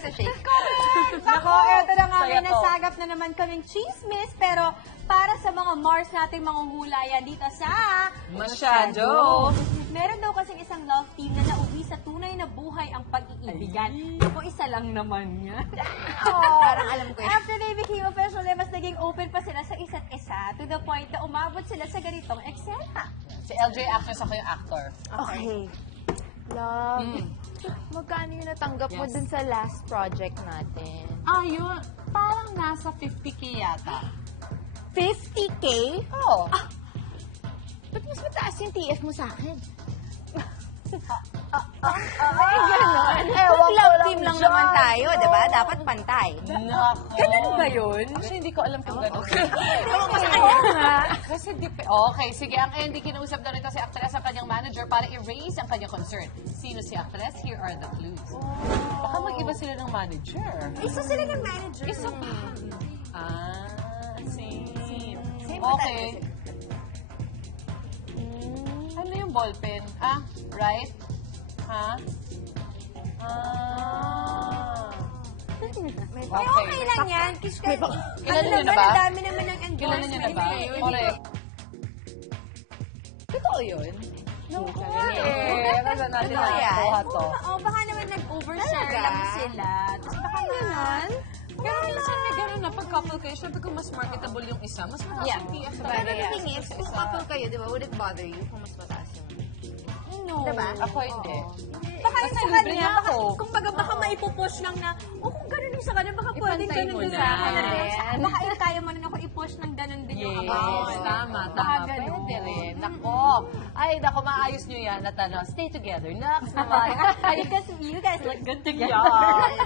sa shake. Nako, eto na nga, may nasagap na naman kaming chismis, pero para sa mga Mars nating manguhulayan dito sa Masyado. Meron daw kasing isang love team na nauwi sa tunay na buhay ang pag-iibigan. Ako, isa lang naman yan. Parang alam ko yun. After they became official, mas naging open pa sila sa isa't isa to the point na umabot sila sa ganitong eksena. Si LJ actress, ako yung actor. Okay. Love. Magkano yung natanggap mo dun sa last project natin? Yun. Parang nasa 50K yata. 50K? Oo. Ba't mas mataas yung TF mo sa akin? Ay, gano'n. Love team lang naman tayo, di ba? Dapat pantay. Nako. Ganun ba yun? Actually, hindi ko alam kung gano'n. Kasi okay, sige. Ang ending, kinausap na rin kasi actress ang kanyang manager para i-raise ang kanyang concern. Sino si actress? Here are the clues. Baka mag-iba sila ng manager. Isa sila ng manager. Isa pa. Same. Same Okay. Ano yung ballpen? Right? May okay lang yan. Kilala niyo na ba? Dami naman ng endorsement. Kilala niyo na ba? Correct. Totoo yun? Kaya natin nakuha to. Oo, baka naman nag-overshare lang sila. Tapos baka gano'n. Pero minsan may gano'n na pag couple kayo, syempre kung mas marketable yung isa, mas mataas yung TF Pero the thing is, kung couple kayo, di ba, would it bother you kung mas mataas yung... No. Diba? Ako hindi. Baka yung Kasi sa libre kanya, na baka, ako. kumbaga baka maipupush lang na, kung gano'n yung sa kanya, baka pwedeng Ipantay gano'n mo din na. sa akin. Baka kaya mo rin ako i-push ng gano'n din yung amount. Yes, tama. Baka ganun. Pwede rin. Nako. Ay, nako, maayos nyo yan at stay together. Next naman. Because you guys look good together. Yeah.